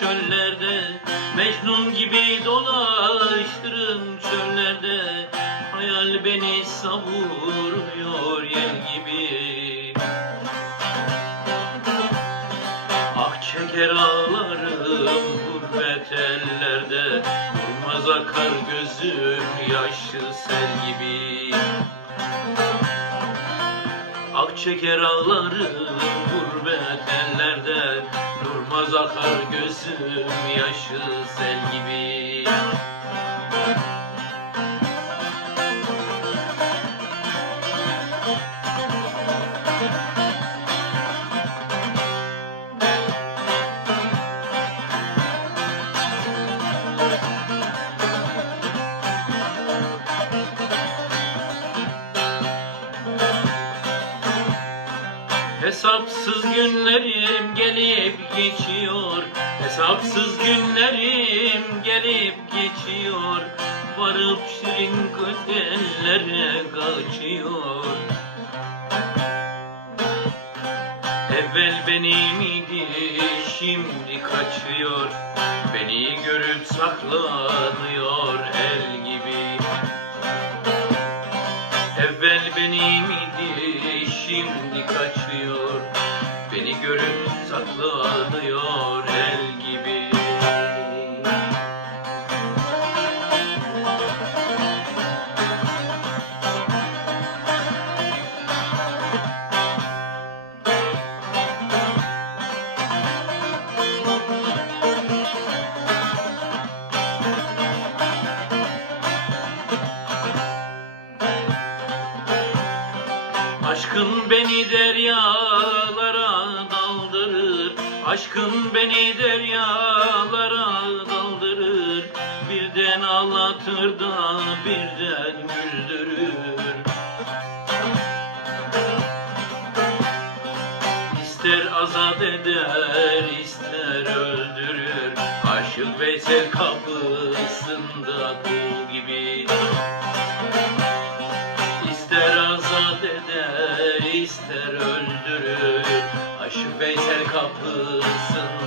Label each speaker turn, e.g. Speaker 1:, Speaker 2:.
Speaker 1: çöllerde. Mecnun gibi dolaştırım çöllerde. Hayal beni savuruyor yel gibi. Ah çeker ağlarım gurbet ellerde. Durmaz akar gözüm yaşlı sel gibi çeker ağlarım gurbet ellerde. Durmaz akar gözüm yaşı sel gibi Hesapsız günlerim gelip geçiyor. Hesapsız günlerim gelip geçiyor. Varıp şirin ellere kaçıyor. Evvel benim idi şimdi kaçıyor. Beni görüp saklanıyor el gibi. Evvel benim idi şimdi kaçıyor görüp saklanıyor el gibi. Aşkın beni daldırır Aşkın beni deryalara daldırır Birden ağlatır da birden güldürür. İster azat eder ister öldürür. Aşık Veysel kapısında kul gibi. İster azat eder ister öldürür. Aşık Veysel kapısında.